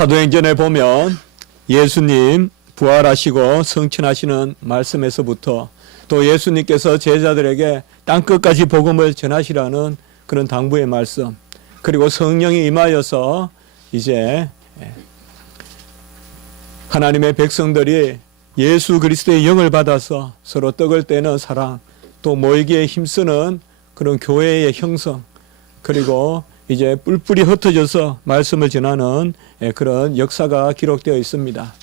사도행전에 보면 예수님 부활하시고 성천하시는 말씀에서부터 또 예수님께서 제자들에게 땅끝까지 복음을 전하시라는 그런 당부의 말씀, 그리고 성령이 임하여서 이제 하나님의 백성들이 예수 그리스도의 영을 받아서 서로 떡을 떼는 사랑, 또 모이기에 힘쓰는 그런 교회의 형성, 그리고 이제 뿔뿔이 흩어져서 말씀을 전하는 그런 역사가 기록되어 있습니다.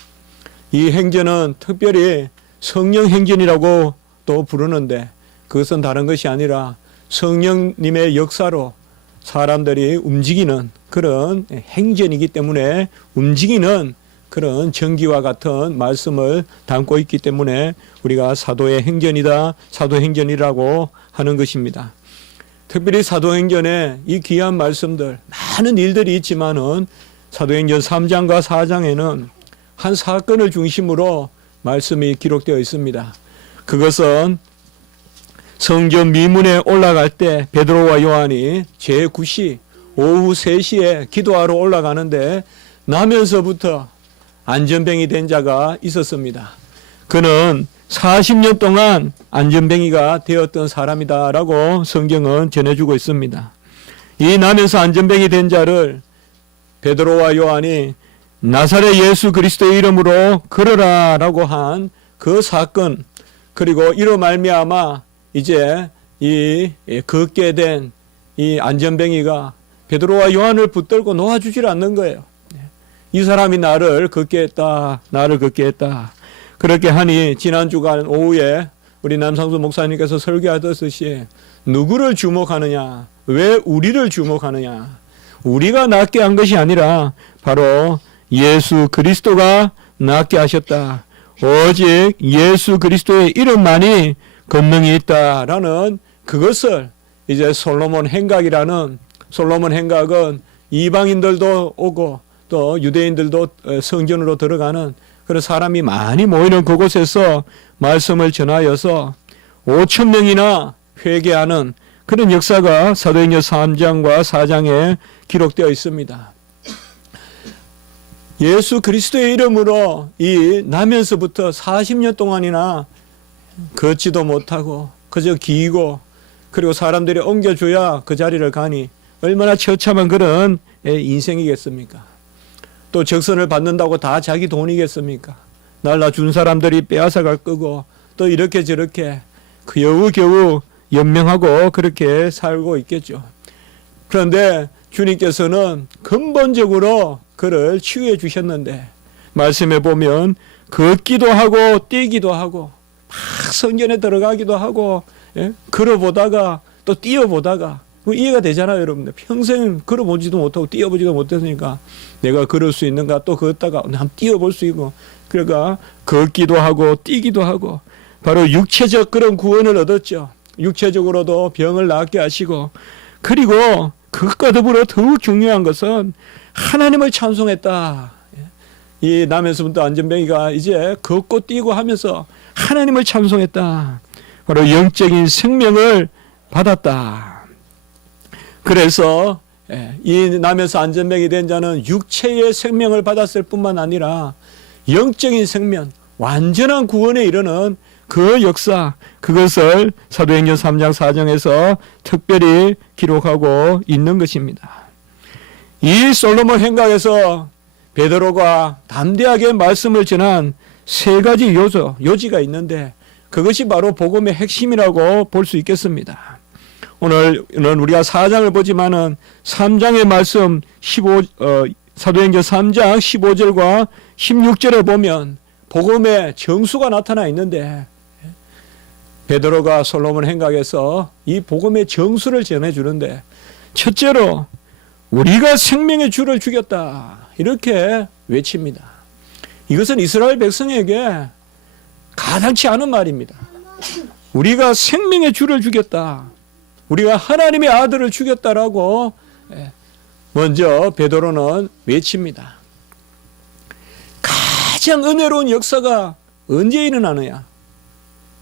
이 행전은 특별히 성령 행전이라고 또 부르는데, 그것은 다른 것이 아니라 성령님의 역사로 사람들이 움직이는 그런 행전이기 때문에, 움직이는 그런 전기와 같은 말씀을 담고 있기 때문에 우리가 사도의 행전이다, 사도행전이라고 하는 것입니다. 특별히 사도행전에 이 귀한 말씀들, 많은 일들이 있지만은 사도행전 3장과 4장에는 한 사건을 중심으로 말씀이 기록되어 있습니다. 그것은 성전 미문에 올라갈 때 베드로와 요한이 제9시 오후 3시에 기도하러 올라가는데 나면서부터 안전뱅이 된 자가 있었습니다. 그는 40년 동안 안전뱅이가 되었던 사람이다라고 성경은 전해주고 있습니다. 이 나면서 안전뱅이 된 자를 베드로와 요한이 나사렛 예수 그리스도의 이름으로 걸어라라고 한 그 사건, 그리고 이로 말미암아 이제 이 걷게 된 이 안전뱅이가 베드로와 요한을 붙들고 놓아주질 않는 거예요. 이 사람이 나를 걷게 했다, 나를 걷게 했다. 그렇게 하니 지난 주간 오후에 우리 남상수 목사님께서 설교하듯이 누구를 주목하느냐, 왜 우리를 주목하느냐, 우리가 낫게 한 것이 아니라 바로 예수 그리스도가 낫게 하셨다. 오직 예수 그리스도의 이름만이 권능이 있다라는 그것을 이제 솔로몬 행각이라는, 솔로몬 행각은 이방인들도 오고 또 유대인들도 성전으로 들어가는 그런 사람이 많이 모이는 그곳에서 말씀을 전하여서 5천 명이나 회개하는 그런 역사가 사도행전 3장과 4장에 기록되어 있습니다. 예수 그리스도의 이름으로 이 나면서부터 40년 동안이나 걷지도 못하고 그저 기고, 그리고 사람들이 옮겨줘야 그 자리를 가니 얼마나 처참한 그런 인생이겠습니까? 또 적선을 받는다고 다 자기 돈이겠습니까? 날라준 사람들이 빼앗아갈 거고, 또 이렇게 저렇게 겨우겨우 연명하고 그렇게 살고 있겠죠. 그런데 주님께서는 근본적으로 그를 치유해 주셨는데, 말씀에 보면 걷기도 하고 뛰기도 하고 막 성전에 들어가기도 하고, 걸어보다가 또 뛰어보다가, 이해가 되잖아요, 여러분들. 평생 걸어보지도 못하고 뛰어보지도 못했으니까 내가 걸을 수 있는가, 또 걷다가 한번 뛰어볼 수 있고, 그러니까 걷기도 하고 뛰기도 하고, 바로 육체적 그런 구원을 얻었죠. 육체적으로도 병을 낫게 하시고, 그리고 그것과 더불어 더욱 중요한 것은 하나님을 찬송했다. 이 나면서부터 안전뱅이가 이제 걷고 뛰고 하면서 하나님을 찬송했다. 바로 영적인 생명을 받았다. 그래서 이 나면서 안전뱅이 된 자는 육체의 생명을 받았을 뿐만 아니라 영적인 생명, 완전한 구원에 이르는 그 역사, 그것을 사도행전 3장 4장에서 특별히 기록하고 있는 것입니다. 이 솔로몬 행각에서 베드로가 담대하게 말씀을 전한 세 가지 요지가 있는데, 그것이 바로 복음의 핵심이라고 볼 수 있겠습니다. 오늘은 우리가 4장을 보지만은 3장의 말씀 사도행전 3장 15절과 16절에 보면 복음의 정수가 나타나 있는데, 베드로가 솔로몬 행각에서 이 복음의 정수를 전해주는데, 첫째로 우리가 생명의 주를 죽였다, 이렇게 외칩니다. 이것은 이스라엘 백성에게 가당치 않은 말입니다. 우리가 생명의 주를 죽였다, 우리가 하나님의 아들을 죽였다라고 먼저 베드로는 외칩니다. 가장 은혜로운 역사가 언제 일어나느냐?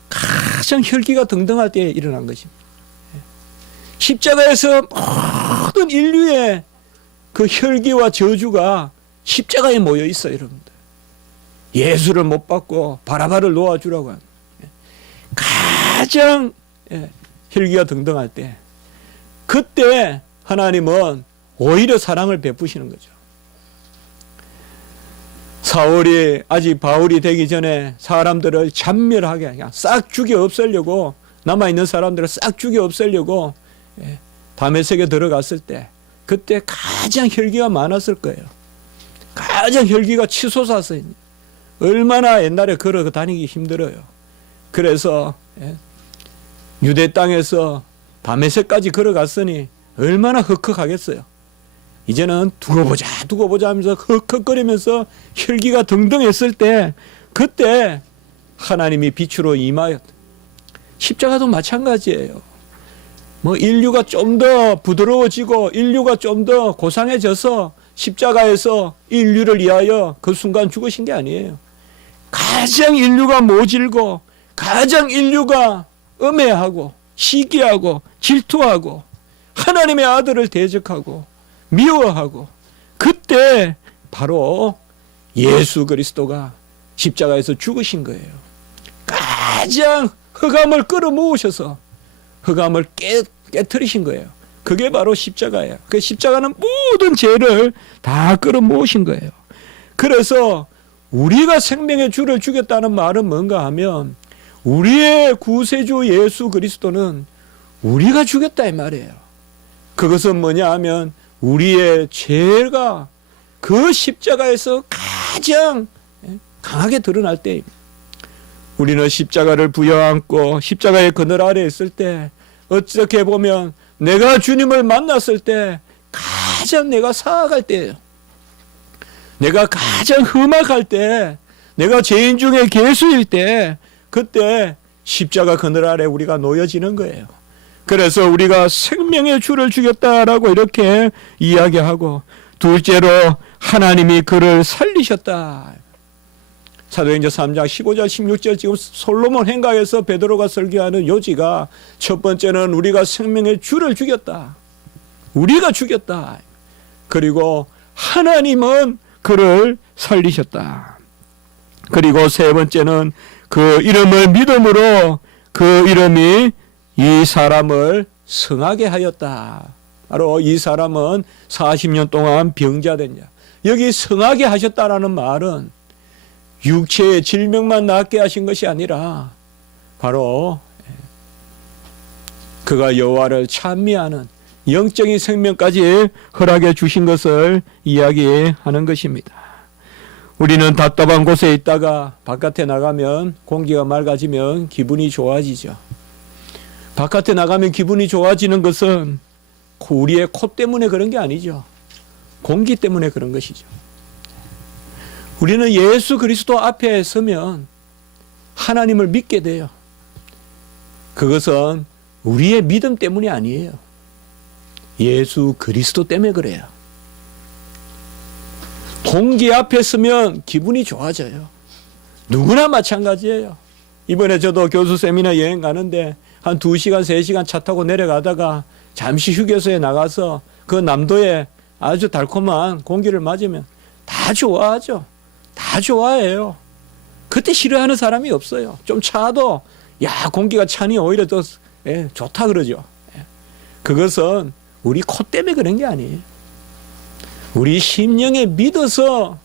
가장 혈기가 등등할 때 일어난 것입니다. 십자가에서 모든 인류의 그 혈기와 저주가 십자가에 모여 있어요, 여러분들. 예수를 못 받고 바라바를 놓아주라고 하는 가장 혈기가 등등할 때, 그때 하나님은 오히려 사랑을 베푸시는 거죠. 사울이 아직 바울이 되기 전에 사람들을 잔멸하게 그냥 싹 죽여 없애려고, 남아있는 사람들을 싹 죽여 없애려고 다메섹에 들어갔을 때, 그때 가장 혈기가 많았을 거예요. 가장 혈기가 치솟았어요. 얼마나 옛날에 걸어 다니기 힘들어요. 그래서 유대 땅에서 다메섹까지 걸어갔으니 얼마나 흑흑하겠어요. 이제는 두고 보자 하면서 흑흑거리면서 혈기가 등등했을 때, 그때 하나님이 빛으로 임하였다. 십자가도 마찬가지예요. 뭐 인류가 좀 더 부드러워지고 인류가 좀 더 고상해져서 십자가에서 인류를 위하여 그 순간 죽으신 게 아니에요. 가장 인류가 모질고 가장 인류가 음해하고 시기하고 질투하고 하나님의 아들을 대적하고 미워하고, 그때 바로 예수 그리스도가 십자가에서 죽으신 거예요. 가장 흑암을 끌어모으셔서 흑암을 깨트리신 거예요. 그게 바로 십자가예요. 그 십자가는 모든 죄를 다 끌어모으신 거예요. 그래서 우리가 생명의 주를 죽였다는 말은 뭔가 하면, 우리의 구세주 예수 그리스도는 우리가 죽였다 이 말이에요. 그것은 뭐냐 하면, 우리의 죄가 그 십자가에서 가장 강하게 드러날 때입니다. 우리는 십자가를 부여안고 십자가의 그늘 아래에 있을 때, 어떻게 보면 내가 주님을 만났을 때 가장 내가 사악할 때예요. 내가 가장 흠악할 때, 내가 죄인 중에 괴수일 때, 그때 십자가 그늘 아래 우리가 놓여지는 거예요. 그래서 우리가 생명의 주를 죽였다라고 이렇게 이야기하고, 둘째로 하나님이 그를 살리셨다. 사도행전 3장 15절 16절, 지금 솔로몬 행가에서 베드로가 설교하는 요지가, 첫 번째는 우리가 생명의 주를 죽였다. 우리가 죽였다. 그리고 하나님은 그를 살리셨다. 그리고 세 번째는 그 이름을 믿음으로 그 이름이 이 사람을 성하게 하였다. 바로 이 사람은 40년 동안 병자된 자. 여기 성하게 하셨다라는 말은 육체의 질병만 낫게 하신 것이 아니라 바로 그가 여호와를 찬미하는 영적인 생명까지 허락해 주신 것을 이야기하는 것입니다. 우리는 답답한 곳에 있다가 바깥에 나가면, 공기가 맑아지면 기분이 좋아지죠. 바깥에 나가면 기분이 좋아지는 것은 우리의 코 때문에 그런 게 아니죠. 공기 때문에 그런 것이죠. 우리는 예수 그리스도 앞에 서면 하나님을 믿게 돼요. 그것은 우리의 믿음 때문이 아니에요. 예수 그리스도 때문에 그래요. 공기 앞에 서면 기분이 좋아져요. 누구나 마찬가지예요. 이번에 저도 교수 세미나 여행 가는데 한 2시간, 3시간 차 타고 내려가다가 잠시 휴게소에 나가서 그 남도에 아주 달콤한 공기를 맞으면 다 좋아하죠. 다 좋아해요. 그때 싫어하는 사람이 없어요. 좀 차도 야 공기가 차니 오히려 더 좋다 그러죠. 그것은 우리 코 때문에 그런 게 아니에요. 우리 심령에 믿어서,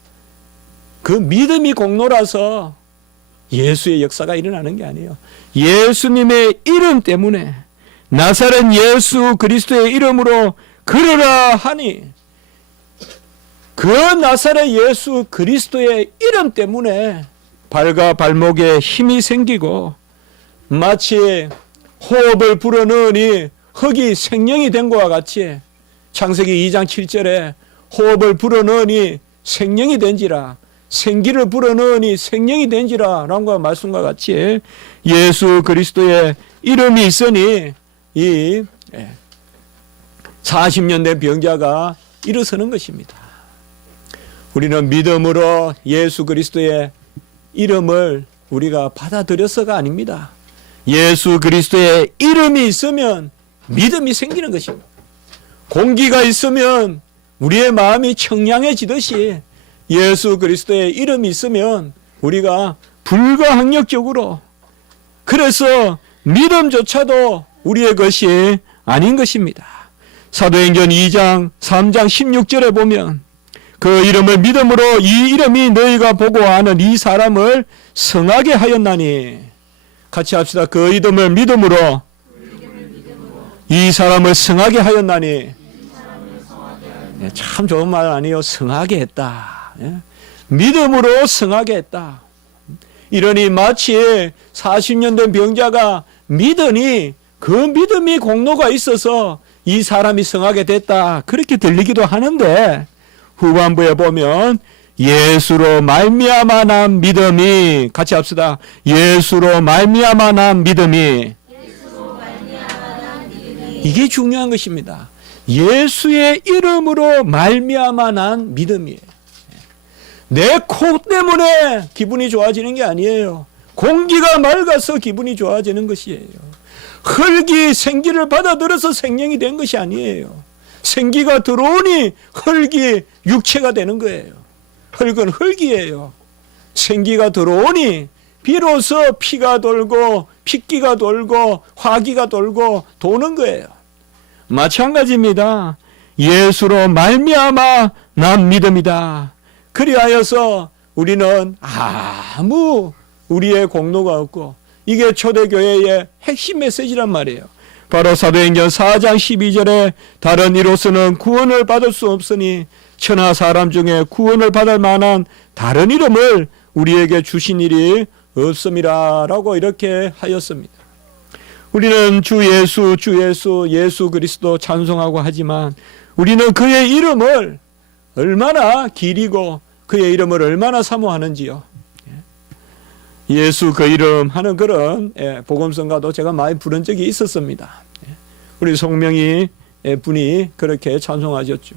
그 믿음이 공로라서 예수의 역사가 일어나는 게 아니에요. 예수님의 이름 때문에, 나사렛 예수 그리스도의 이름으로 걸으라 하니, 그 나사렛 예수 그리스도의 이름 때문에 발과 발목에 힘이 생기고, 마치 호흡을 불어넣으니 흙이 생명이 된 것과 같이, 창세기 2장 7절에 호흡을 불어넣으니 생명이 된지라, 생기를 불어넣으니 생명이 된지라 라는 말씀과 같이 예수 그리스도의 이름이 있으니 이 40년 된 병자가 일어서는 것입니다. 우리는 믿음으로 예수 그리스도의 이름을 우리가 받아들여서가 아닙니다. 예수 그리스도의 이름이 있으면 믿음이 생기는 것입니다. 공기가 있으면 우리의 마음이 청량해지듯이 예수 그리스도의 이름이 있으면 우리가 불가항력적으로, 그래서 믿음조차도 우리의 것이 아닌 것입니다. 사도행전 2장 3장 16절에 보면 그 이름을 믿음으로 이 이름이 너희가 보고 아는 이 사람을 성하게 하였나니, 같이 합시다. 그 이름을 믿음으로 이 사람을 성하게 하였나니. 참 좋은 말 아니에요. 성하게 했다. 믿음으로 성하게 했다. 이러니 마치 40년 된 병자가 믿으니 그 믿음이 공로가 있어서 이 사람이 성하게 됐다, 그렇게 들리기도 하는데, 후반부에 보면 예수로 말미암아 난 믿음이, 같이 합시다. 예수로 말미암아 난 믿음이. 이게 중요한 것입니다. 예수의 이름으로 말미암아 난 믿음이에요. 내 코 때문에 기분이 좋아지는 게 아니에요. 공기가 맑아서 기분이 좋아지는 것이에요. 흙이 생기를 받아들여서 생명이 된 것이 아니에요. 생기가 들어오니 흙이 육체가 되는 거예요. 흙은 흙이에요. 생기가 들어오니 비로소 피가 돌고 핏기가 돌고 화기가 돌고 도는 거예요. 마찬가지입니다. 예수로 말미암아 난 믿음이다. 그리하여서 우리는 아무 우리의 공로가 없고, 이게 초대교회의 핵심 메시지란 말이에요. 바로 사도행전 4장 12절에 다른 이로서는 구원을 받을 수 없으니 천하 사람 중에 구원을 받을 만한 다른 이름을 우리에게 주신 일이 없음이라 라고 이렇게 하였습니다. 우리는 주 예수, 예수 그리스도 찬송하고 하지만 우리는 그의 이름을 얼마나 기리고 그의 이름을 얼마나 사모하는지요. 예수 그 이름 하는 그런 복음성가도 제가 많이 부른 적이 있었습니다. 우리 송명희 분이 그렇게 찬송하셨죠.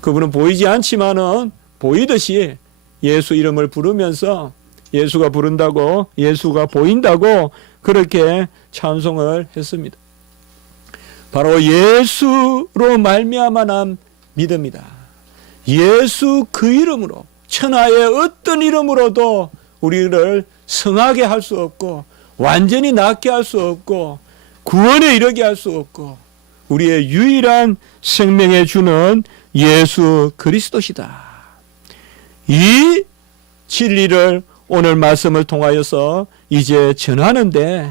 그분은 보이지 않지만은 보이듯이 예수 이름을 부르면서 예수가 부른다고, 예수가 보인다고 그렇게 찬송을 했습니다. 바로 예수로 말미암아 난 믿음이다. 예수 그 이름으로, 천하의 어떤 이름으로도 우리를 성하게 할 수 없고 완전히 낫게 할 수 없고 구원에 이르게 할 수 없고 우리의 유일한 생명에 주는 예수 그리스도시다. 이 진리를 오늘 말씀을 통하여서 이제 전하는데,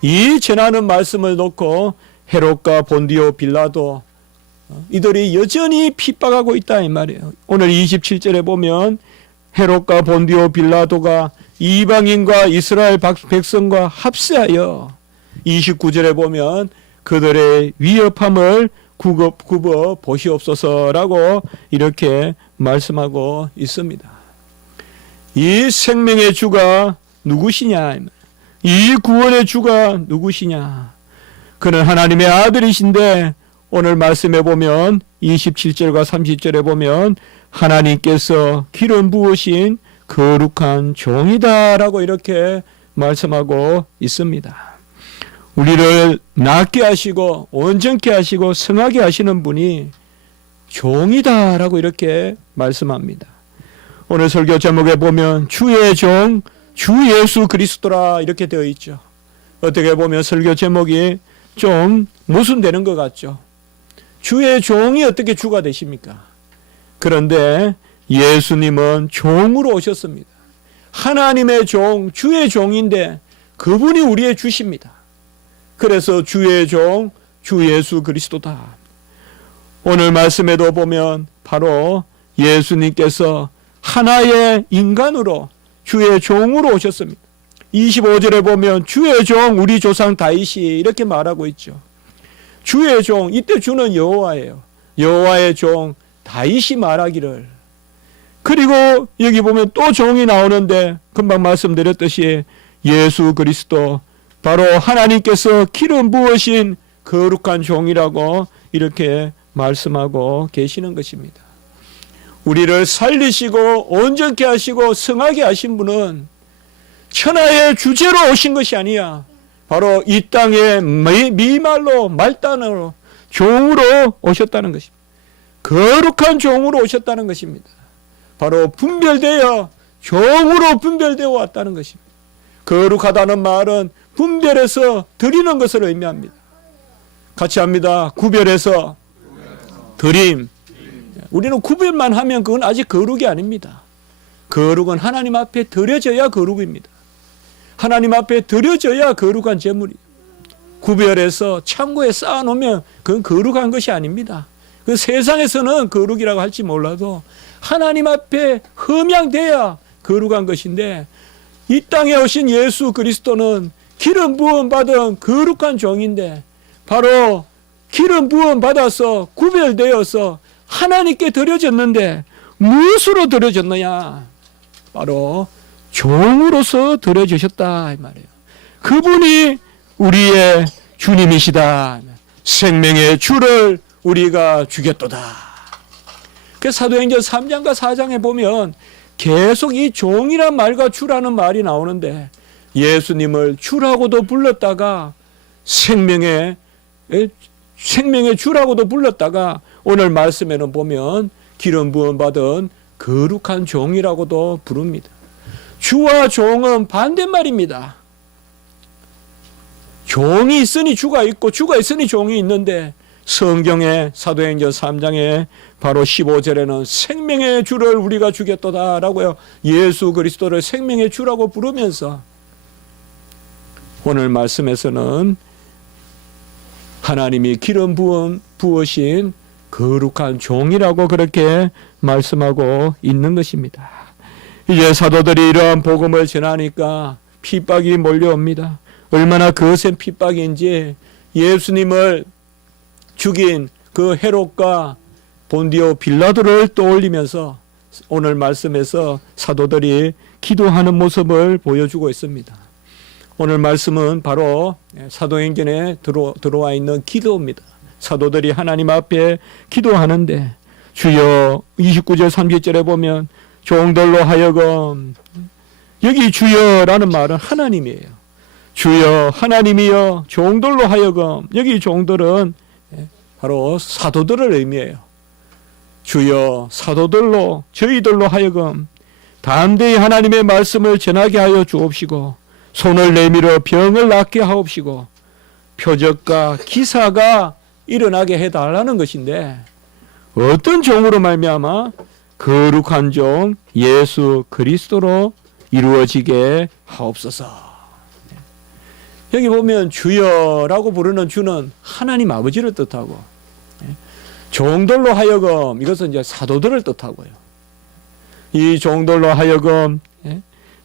이 전하는 말씀을 놓고 헤롯과 본디오 빌라도 이들이 여전히 핍박하고 있다 이 말이에요. 오늘 27절에 보면 헤롯과 본디오 빌라도가 이방인과 이스라엘 백성과 합세하여, 29절에 보면 그들의 위협함을 굽어 보시옵소서라고 이렇게 말씀하고 있습니다. 이 생명의 주가 누구시냐, 이 구원의 주가 누구시냐. 그는 하나님의 아들이신데, 오늘 말씀에 보면 27절과 30절에 보면 하나님께서 기름 부으신 거룩한 종이다 라고 이렇게 말씀하고 있습니다. 우리를 낫게 하시고 온전케 하시고 성하게 하시는 분이 종이다 라고 이렇게 말씀합니다. 오늘 설교 제목에 보면 주의 종, 주 예수 그리스도라 이렇게 되어 있죠. 어떻게 보면 설교 제목이 좀 모순되는 것 같죠. 주의 종이 어떻게 주가 되십니까? 그런데 예수님은 종으로 오셨습니다. 하나님의 종, 주의 종인데 그분이 우리의 주십니다. 그래서 주의 종, 주 예수 그리스도다. 오늘 말씀에도 보면 바로 예수님께서 하나의 인간으로 주의 종으로 오셨습니다. 25절에 보면 주의 종 우리 조상 다윗이 이렇게 말하고 있죠. 주의 종, 이때 주는 여호와예요. 여호와의 종 다윗이 말하기를. 그리고 여기 보면 또 종이 나오는데 금방 말씀드렸듯이 예수 그리스도, 바로 하나님께서 기름 부으신 거룩한 종이라고 이렇게 말씀하고 계시는 것입니다. 우리를 살리시고 온전케 하시고 성하게 하신 분은 천하의 주제로 오신 것이 아니야. 바로 이 땅에 미말로 말단으로 종으로 오셨다는 것입니다. 거룩한 종으로 오셨다는 것입니다. 바로 분별되어 종으로 분별되어 왔다는 것입니다. 거룩하다는 말은 분별해서 드리는 것을 의미합니다. 같이 합니다. 구별해서 드림. 우리는 구별만 하면 그건 아직 거룩이 아닙니다. 거룩은 하나님 앞에 드려져야 거룩입니다. 하나님 앞에 드려져야 거룩한 제물이에요. 구별해서 창고에 쌓아놓으면 그건 거룩한 것이 아닙니다. 그 세상에서는 거룩이라고 할지 몰라도 하나님 앞에 흠양돼야 거룩한 것인데, 이 땅에 오신 예수 그리스도는 기름 부음 받은 거룩한 종인데, 바로 기름 부음 받아서 구별되어서 하나님께 드려졌는데 무엇으로 드려졌느냐? 바로 종으로서 드려주셨다 이 말이에요. 그분이 우리의 주님이시다. 생명의 주를 우리가 주겠도다. 그 사도행전 3장과 4장에 보면 계속 이 종이란 말과 주라는 말이 나오는데, 예수님을 주라고도 불렀다가 생명의 주라고도 불렀다가 오늘 말씀에는 보면 기름 부음 받은 거룩한 종이라고도 부릅니다. 주와 종은 반대말입니다. 종이 있으니 주가 있고 주가 있으니 종이 있는데, 성경의 사도행전 3장에 바로 15절에는 생명의 주를 우리가 주겠도다라고요. 예수 그리스도를 생명의 주라고 부르면서 오늘 말씀에서는 하나님이 기름 부으신 거룩한 종이라고 그렇게 말씀하고 있는 것입니다. 이제 사도들이 이러한 복음을 전하니까 핍박이 몰려옵니다. 얼마나 거센 핍박인지 예수님을 죽인 그 헤롯과 본디오 빌라도를 떠올리면서 오늘 말씀에서 사도들이 기도하는 모습을 보여주고 있습니다. 오늘 말씀은 바로 사도행전에 들어와 있는 기도입니다. 사도들이 하나님 앞에 기도하는데, 주여 29절 30절에 보면 종들로 하여금, 여기 주여라는 말은 하나님이에요. 주여 하나님이여 종들로 하여금, 여기 종들은 바로 사도들을 의미해요. 주여 사도들로, 저희들로 하여금 담대히 하나님의 말씀을 전하게 하여 주옵시고, 손을 내밀어 병을 낫게 하옵시고, 표적과 기사가 일어나게 해달라는 것인데, 어떤 종으로 말미암아? 거룩한 종 예수 그리스도로 이루어지게 하옵소서. 여기 보면 주여라고 부르는 주는 하나님 아버지를 뜻하고, 종들로 하여금, 이것은 이제 사도들을 뜻하고요. 이 종들로 하여금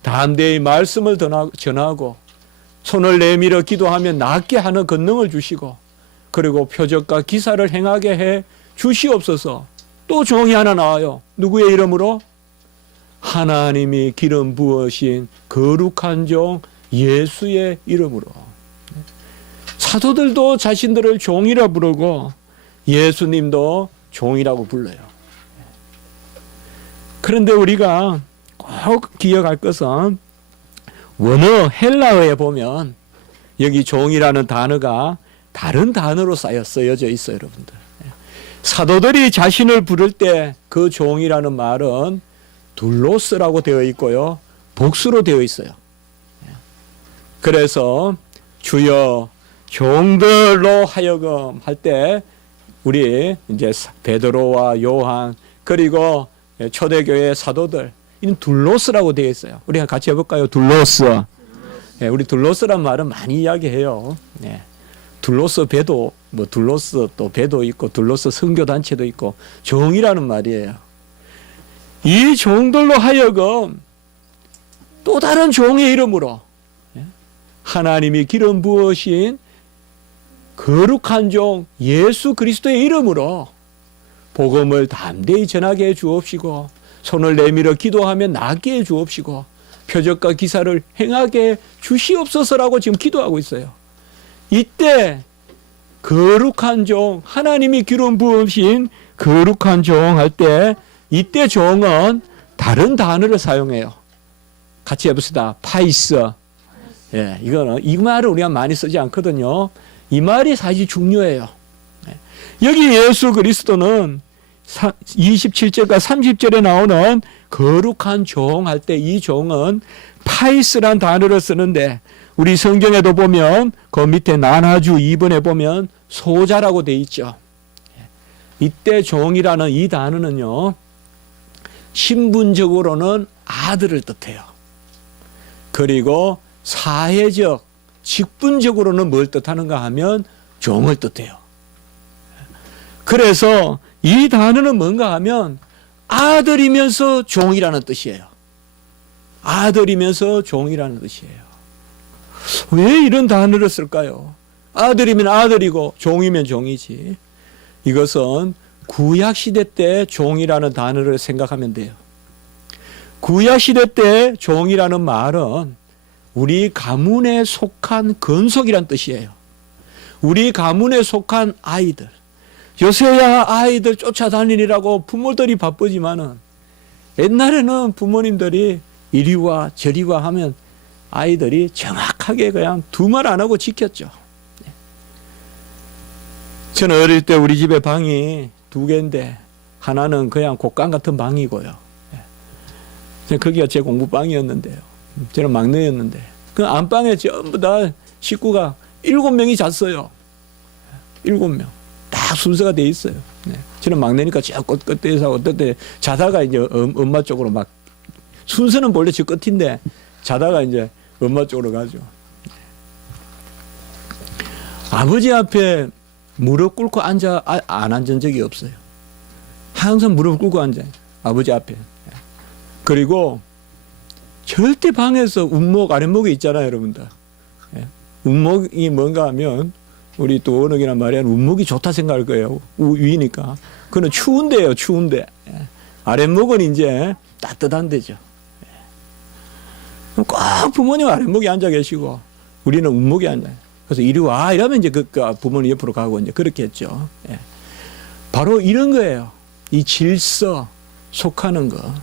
담대히 말씀을 전하고, 손을 내밀어 기도하면 낫게 하는 권능을 주시고, 그리고 표적과 기사를 행하게 해 주시옵소서. 또 종이 하나 나와요. 누구의 이름으로? 하나님이 기름 부으신 거룩한 종 예수의 이름으로. 사도들도 자신들을 종이라 부르고 예수님도 종이라고 불러요. 그런데 우리가 꼭 기억할 것은, 원어 헬라어에 보면 여기 종이라는 단어가 다른 단어로 쓰여져 있어요, 여러분들. 사도들이 자신을 부를 때 그 종이라는 말은 둘로스라고 되어 있고요, 복수로 되어 있어요. 그래서 주여 종들로 하여금 할 때 우리 이제 베드로와 요한, 그리고 초대교회 사도들, 이는 둘로스라고 되어 있어요. 우리가 같이 해볼까요? 둘로스. 우리 둘로스란 말은 많이 이야기해요. 둘로스 배도, 둘로스 또 배도 있고, 둘로스 선교단체도 있고, 종이라는 말이에요. 이 종들로 하여금 또 다른 종의 이름으로 하나님이 기름 부으신 거룩한 종 예수 그리스도의 이름으로 복음을 담대히 전하게 해 주옵시고, 손을 내밀어 기도하면 낫게 해 주옵시고, 표적과 기사를 행하게 주시옵소서라고 지금 기도하고 있어요. 이때 거룩한 종, 하나님이 기름 부으신 거룩한 종 할 때, 이때 종은 다른 단어를 사용해요. 같이 해봅시다. 파이스. 이거는, 이 말을 우리가 많이 쓰지 않거든요. 이 말이 사실 중요해요. 여기 예수 그리스도는 27절과 30절에 나오는 거룩한 종 할 때 이 종은 파이스란 단어를 쓰는데 우리 성경에도 보면 그 밑에 나나주 2번에 보면 소자라고 돼 있죠. 이때 종이라는 이 단어는요, 신분적으로는 아들을 뜻해요. 그리고 사회적, 직분적으로는 뭘 뜻하는가 하면 종을 뜻해요. 그래서 이 단어는 뭔가 하면 아들이면서 종이라는 뜻이에요. 아들이면서 종이라는 뜻이에요. 왜 이런 단어를 쓸까요? 아들이면 아들이고 종이면 종이지. 이것은 구약시대 때 종이라는 단어를 생각하면 돼요. 구약시대 때 종이라는 말은 우리 가문에 속한 건속이란 뜻이에요. 우리 가문에 속한 아이들. 요새야 아이들 쫓아다니느라고 부모들이 바쁘지만은 옛날에는 부모님들이 이리와 저리와 하면 아이들이 정확하게 그냥 두말 안 하고 지켰죠. 저는 어릴 때 우리 집에 방이 2개인데 하나는 그냥 곡간 같은 방이고요. 거기가 제 공부방이었는데요. 저는 막내였는데 그 안방에 전부 다 식구가 7명이 잤어요. 7명. 딱 순서가 돼 있어요. 저는 막내니까 저 끝에서 어떨 때 자다가 이제 엄마 쪽으로 막 순서는 원래 저 끝인데 자다가 이제 엄마 쪽으로 가죠. 아버지 앞에 무릎 꿇고 안 앉은 적이 없어요. 항상 무릎 꿇고 앉아요. 아버지 앞에. 그리고 절대 방에서 운목, 아랫목이 있잖아요, 여러분들. 운목이 뭔가 하면 우리 또 언어기나 말이야 운목이 좋다 생각할 거예요. 위니까. 그는 추운데요, 추운데. 아랫목은 이제 따뜻한 데죠. 꼭 부모님 아랫목에 앉아 계시고 우리는 운목에 앉아요. 그래서 이리 와 이러면 이제 그 부모님 옆으로 가고 이제 그렇게 했죠. 바로 이런 거예요. 이 질서 속하는 거.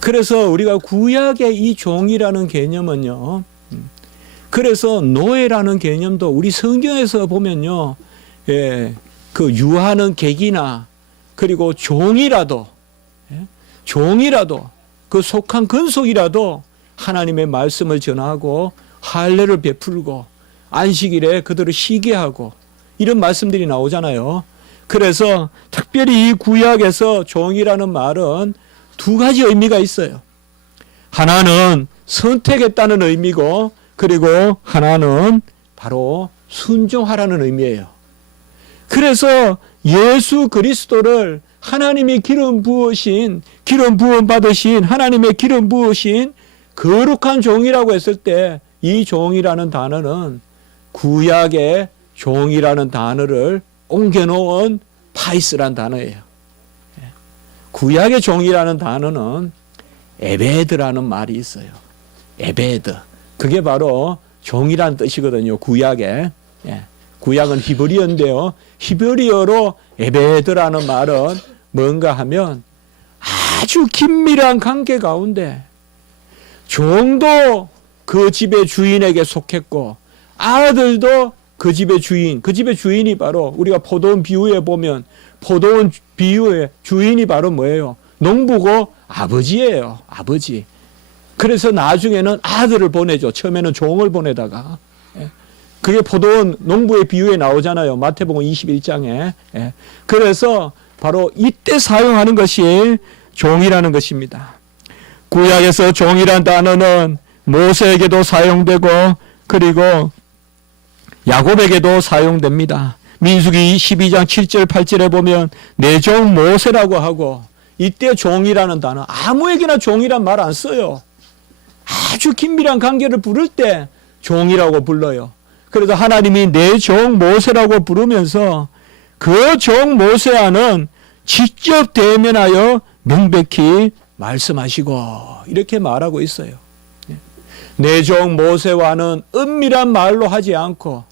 그래서 우리가 구약의 이 종이라는 개념은요. 그래서 노예라는 개념도 우리 성경에서 보면요. 그 유하는 객이나 그리고 종이라도 그 속한 건속이라도 하나님의 말씀을 전하고 할례를 베풀고 안식일에 그들을 쉬게 하고 이런 말씀들이 나오잖아요. 그래서 특별히 이 구약에서 종이라는 말은 2가지 의미가 있어요. 하나는 선택했다는 의미고 그리고 하나는 바로 순종하라는 의미예요. 그래서 예수 그리스도를 하나님이 기름 부음 받으신 하나님의 기름 부으신 거룩한 종이라고 했을 때 이 종이라는 단어는 구약의 종이라는 단어를 옮겨놓은 파이스란 단어예요. 구약의 종이라는 단어는 에베드라는 말이 있어요. 에베드. 그게 바로 종이라는 뜻이거든요. 구약에. 구약은 히브리어인데요. 히브리어로 에베드라는 말은 뭔가 하면 아주 긴밀한 관계 가운데 종도 그 집의 주인에게 속했고 아들도 그 집의 주인이 바로 우리가 포도원 비유에 보면 포도원 비유의 주인이 바로 뭐예요? 농부고 아버지예요. 아버지. 그래서 나중에는 아들을 보내죠. 처음에는 종을 보내다가. 그게 포도원 농부의 비유에 나오잖아요. 마태복음 21장에. 그래서 바로 이때 사용하는 것이 종이라는 것입니다. 구약에서 종이란 단어는 모세에게도 사용되고 그리고 야곱에게도 사용됩니다. 민수기 12장 7절 8절에 보면 내 종 모세라고 하고 이때 종이라는 단어 아무에게나 종이란 말 안 써요. 아주 긴밀한 관계를 부를 때 종이라고 불러요. 그래서 하나님이 내 종 모세라고 부르면서 그 종 모세와는 직접 대면하여 명백히 말씀하시고 이렇게 말하고 있어요. 내 종 모세와는 은밀한 말로 하지 않고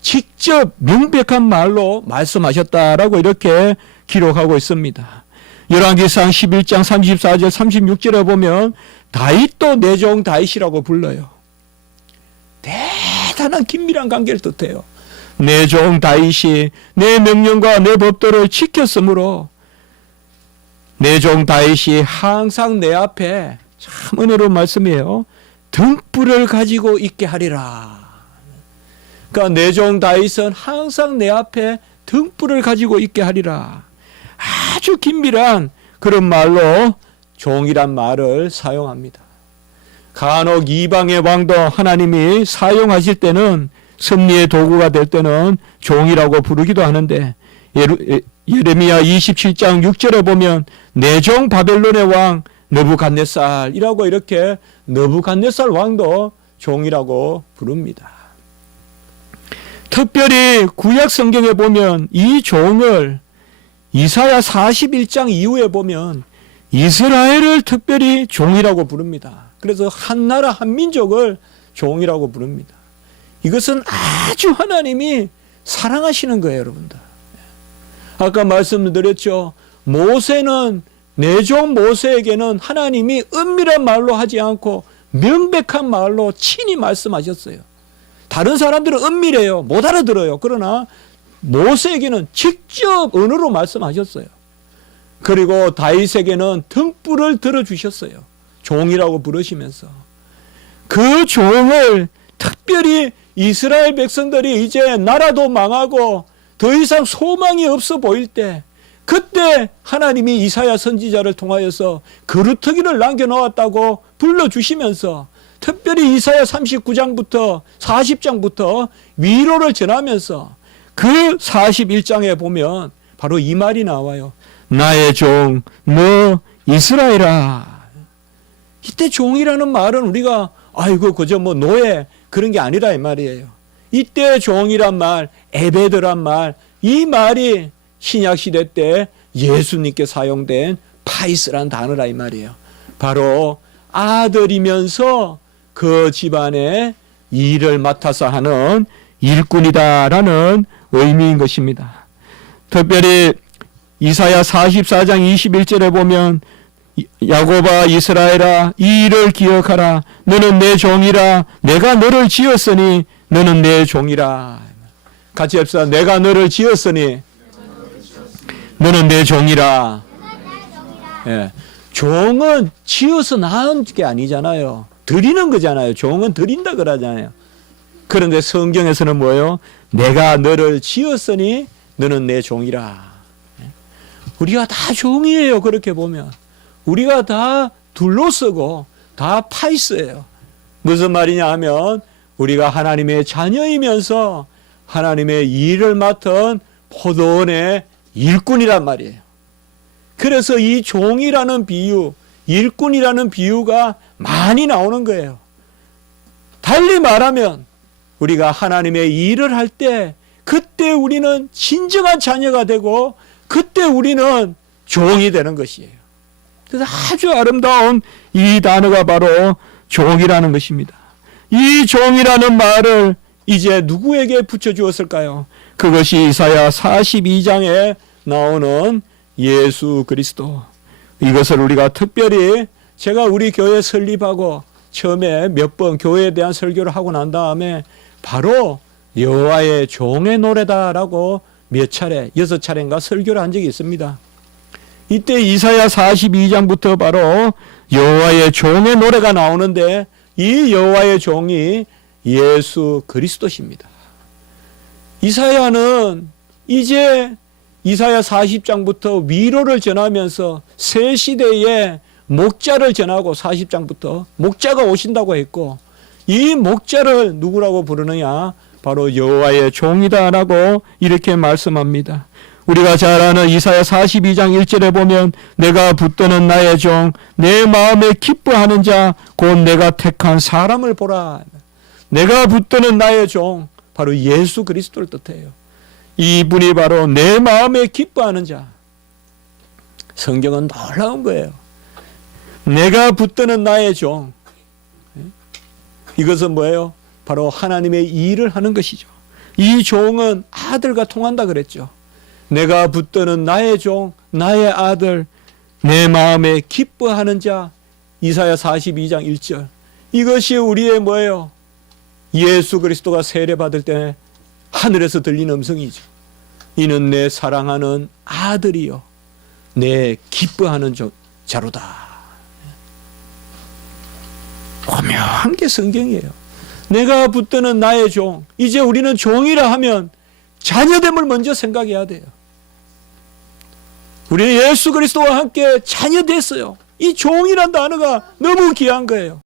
직접 명백한 말로 말씀하셨다라고 이렇게 기록하고 있습니다. 열왕기상 11장 34절 36절에 보면 다윗도 내 종 다윗이라고 불러요. 대단한 긴밀한 관계를 뜻해요. 내 종 다윗이 내 명령과 내 법도를 지켰으므로 내 종 다윗이 항상 내 앞에, 참 은혜로운 말씀이에요, 등불을 가지고 있게 하리라. 그러니까 내 종 다윗은 항상 내 앞에 등불을 가지고 있게 하리라. 아주 긴밀한 그런 말로 종이란 말을 사용합니다. 간혹 이방의 왕도 하나님이 사용하실 때는, 승리의 도구가 될 때는 종이라고 부르기도 하는데, 예레미야 27장 6절에 보면 내 종 바벨론의 왕 느부갓네살이라고, 이렇게 느부갓네살 왕도 종이라고 부릅니다. 특별히 구약 성경에 보면 이 종을 이사야 41장 이후에 보면 이스라엘을 특별히 종이라고 부릅니다. 그래서 한 나라 한 민족을 종이라고 부릅니다. 이것은 아주 하나님이 사랑하시는 거예요, 여러분들. 아까 말씀드렸죠. 모세는, 내 종 모세에게는 하나님이 은밀한 말로 하지 않고 명백한 말로 친히 말씀하셨어요. 다른 사람들은 은밀해요. 못 알아들어요. 그러나 모세에게는 직접 언어로 말씀하셨어요. 그리고 다윗에게는 등불을 들어주셨어요. 종이라고 부르시면서. 그 종을 특별히 이스라엘 백성들이 이제 나라도 망하고 더 이상 소망이 없어 보일 때, 그때 하나님이 이사야 선지자를 통하여서 그루터기를 남겨놓았다고 불러주시면서, 특별히 이사야 39장부터 40장부터 위로를 전하면서 그 41장에 보면 바로 이 말이 나와요. 나의 종 너 이스라엘아. 이때 종이라는 말은 우리가 아이고 그저 뭐 노예 그런 게 아니라 이 말이에요. 이때 종이란 말, 에베드란 말, 이 말이 신약시대 때 예수님께 사용된 파이스란 단어라 이 말이에요. 바로 아들이면서 그 집안의 일을 맡아서 하는 일꾼이다라는 의미인 것입니다. 특별히 이사야 44장 21절에 보면 야곱아 이스라엘아 이 일을 기억하라. 너는 내 종이라. 내가 너를 지었으니 너는 내 종이라. 같이 합시다. 내가 너를 지었으니 너는 내 종이라. 예. 종은 지어서 낳은 게 아니잖아요. 드리는 거잖아요. 종은 드린다 그러잖아요. 그런데 성경에서는 뭐예요? 내가 너를 지었으니 너는 내 종이라. 우리가 다 종이에요. 그렇게 보면 우리가 다 둘러쓰고 다 파이스예요. 무슨 말이냐 하면 우리가 하나님의 자녀이면서 하나님의 일을 맡은 포도원의 일꾼이란 말이에요. 그래서 이 종이라는 비유, 일꾼이라는 비유가 많이 나오는 거예요. 달리 말하면 우리가 하나님의 일을 할 때 그때 우리는 진정한 자녀가 되고 그때 우리는 종이 되는 것이에요. 그래서 아주 아름다운 이 단어가 바로 종이라는 것입니다. 이 종이라는 말을 이제 누구에게 붙여주었을까요? 그것이 이사야 42장에 나오는 예수 그리스도. 이것을 우리가 특별히 제가 우리 교회 설립하고 처음에 몇 번 교회에 대한 설교를 하고 난 다음에 바로 여호와의 종의 노래다라고 몇 차례, 6차례인가 설교를 한 적이 있습니다. 이때 이사야 42장부터 바로 여호와의 종의 노래가 나오는데 이 여호와의 종이 예수 그리스도십니다. 이사야는 이제 이사야 40장부터 위로를 전하면서 새 시대에 목자를 전하고 40장부터 목자가 오신다고 했고 이 목자를 누구라고 부르느냐? 바로 여호와의 종이다라고 이렇게 말씀합니다. 우리가 잘 아는 이사야 42장 1절에 보면 내가 붙드는 나의 종 내 마음에 기뻐하는 자 곧 내가 택한 사람을 보라. 내가 붙드는 나의 종 바로 예수 그리스도를 뜻해요. 이분이 바로 내 마음에 기뻐하는 자. 성경은 놀라운 거예요. 내가 붙드는 나의 종. 이것은 뭐예요? 바로 하나님의 일을 하는 것이죠. 이 종은 아들과 통한다 그랬죠. 내가 붙드는 나의 종, 나의 아들, 내 마음에 기뻐하는 자. 이사야 42장 1절. 이것이 우리의 뭐예요? 예수 그리스도가 세례받을 때 하늘에서 들린 음성이죠. 이는 내 사랑하는 아들이요 내 기뻐하는 자로다. 오묘한 게 성경이에요. 내가 붙드는 나의 종. 이제 우리는 종이라 하면 자녀됨을 먼저 생각해야 돼요. 우리는 예수 그리스도와 함께 자녀됐어요. 이 종이란 단어가 너무 귀한 거예요.